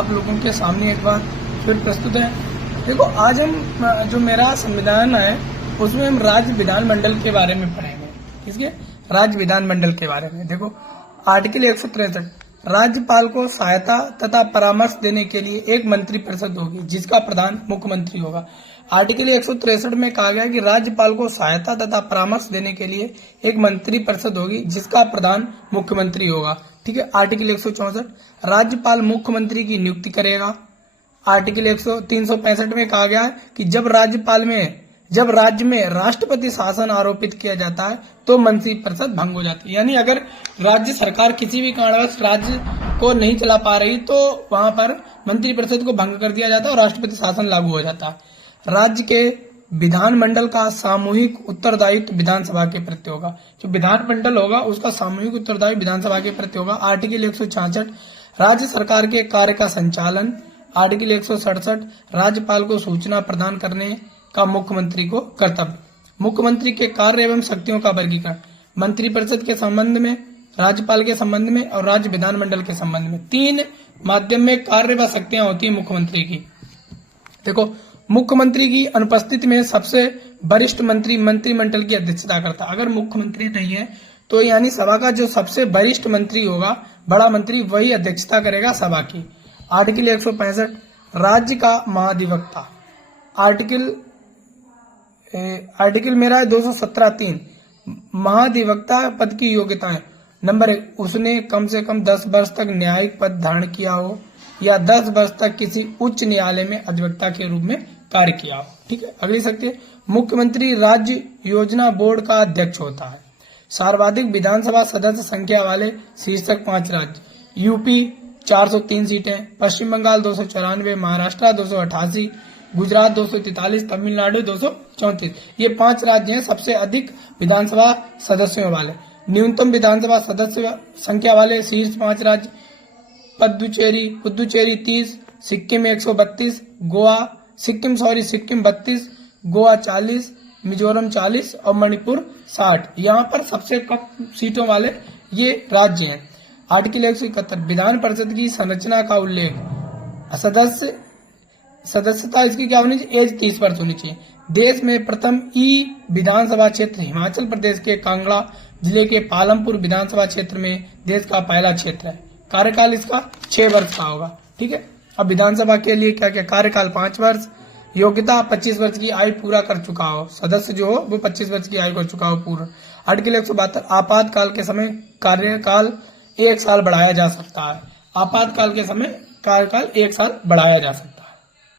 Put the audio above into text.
आप लोगों के सामने एक बार फिर प्रस्तुत है। देखो, आज हम जो मेरा संविधान है उसमें हम राज्य विधानमंडल के बारे में पढ़ेंगे। किसके? राज्य विधानमंडल के बारे में। देखो, आर्टिकल 163, राज्यपाल को सहायता तथा परामर्श देने के लिए एक मंत्रिपरिषद होगी जिसका प्रधान मुख्यमंत्री होगा। आर्टिकल 163 में कहा गया कि राज्यपाल को सहायता तथा परामर्श देने के लिए एक मंत्रिपरिषद होगी जिसका प्रधान मुख्यमंत्री होगा। ठीक है। आर्टिकल 164, राज्यपाल मुख्यमंत्री की नियुक्ति करेगा। आर्टिकल 365 में कहा गया है कि जब राज्य में राष्ट्रपति शासन आरोपित किया जाता है तो मंत्रिपरिषद भंग हो जाती है। यानी अगर राज्य सरकार किसी भी कारणवश राज्य को नहीं चला पा रही तो वहां पर मंत्रिपरिषद को भंग कर दिया जाता है और राष्ट्रपति शासन लागू हो जाता है। राज्य के विधानमंडल का सामूहिक उत्तरदायित्व विधानसभा के प्रति होगा। जो विधानमंडल होगा उसका सामूहिक उत्तरदायित्व विधानसभा के प्रति होगा। आर्टिकल 166, राज्य सरकार के कार्य का संचालन। आर्टिकल 167, राज्यपाल को सूचना प्रदान करने का मुख्यमंत्री को कर्तव्य। मुख्यमंत्री के कार्य एवं शक्तियों का वर्गीकरण मंत्रिपरिषद के संबंध में, राज्यपाल के संबंध में और राज्य विधानमंडल के संबंध में। 3 माध्यम में कार्य व शक्तियां होती है मुख्यमंत्री की। देखो, मुख्यमंत्री की अनुपस्थिति में सबसे वरिष्ठ मंत्री मंत्रिमंडल की अध्यक्षता करता है। अगर मुख्यमंत्री नहीं है तो यानी सभा का जो सबसे वरिष्ठ मंत्री होगा, बड़ा मंत्री, वही अध्यक्षता करेगा सभा की। आर्टिकल 165, राज्य का महाधिवक्ता। आर्टिकल मेरा है 217(3), महाधिवक्ता पद की योग्यताएं। नंबर 1, उसने कम से कम 10 वर्ष तक न्यायिक पद धारण किया हो या 10 वर्ष तक किसी उच्च न्यायालय में अधिवक्ता के रूप में कार्य किया हो। ठीक है। अगली शक्ति, मुख्यमंत्री राज्य योजना बोर्ड का अध्यक्ष होता है। सर्वाधिक विधानसभा सदस्य संख्या वाले शीर्षक 5 राज्य। यूपी 403 सीटें, पश्चिम बंगाल 294, महाराष्ट्र 288, गुजरात 243, तमिलनाडु 234। ये 5 राज्य हैं सबसे अधिक विधानसभा सदस्यों वाले। न्यूनतम विधानसभा सदस्य संख्या वाले शीर्ष 5 राज्य: पुदुचेरी 30, सिक्किम 132, सिक्किम 32, गोवा 40, मिजोरम 40 और मणिपुर 60। यहाँ पर सबसे कम सीटों वाले ये राज्य हैं। आर्टिकल 171, विधान परिषद की संरचना का उल्लेख। सदस्यता इसकी क्या होनी चाहिए? एज 30 वर्ष होनी चाहिए। देश में प्रथम विधानसभा क्षेत्र हिमाचल प्रदेश के कांगड़ा जिले के पालमपुर विधानसभा क्षेत्र में देश का पहला क्षेत्र है। कार्यकाल इसका 6 वर्ष का होगा। ठीक है। अब विधानसभा के लिए क्या क्या कार्यकाल? 5 वर्ष। योग्यता 25 वर्ष की आयु पूरा कर चुका हो, सदस्य जो हो वो 25 वर्ष की आयु कर चुका हो पूर्ण। आर्टिकल 172, आपातकाल के समय कार्यकाल 1 साल बढ़ाया जा सकता है। आपातकाल के समय कार्यकाल 1 साल बढ़ाया जा सकता है।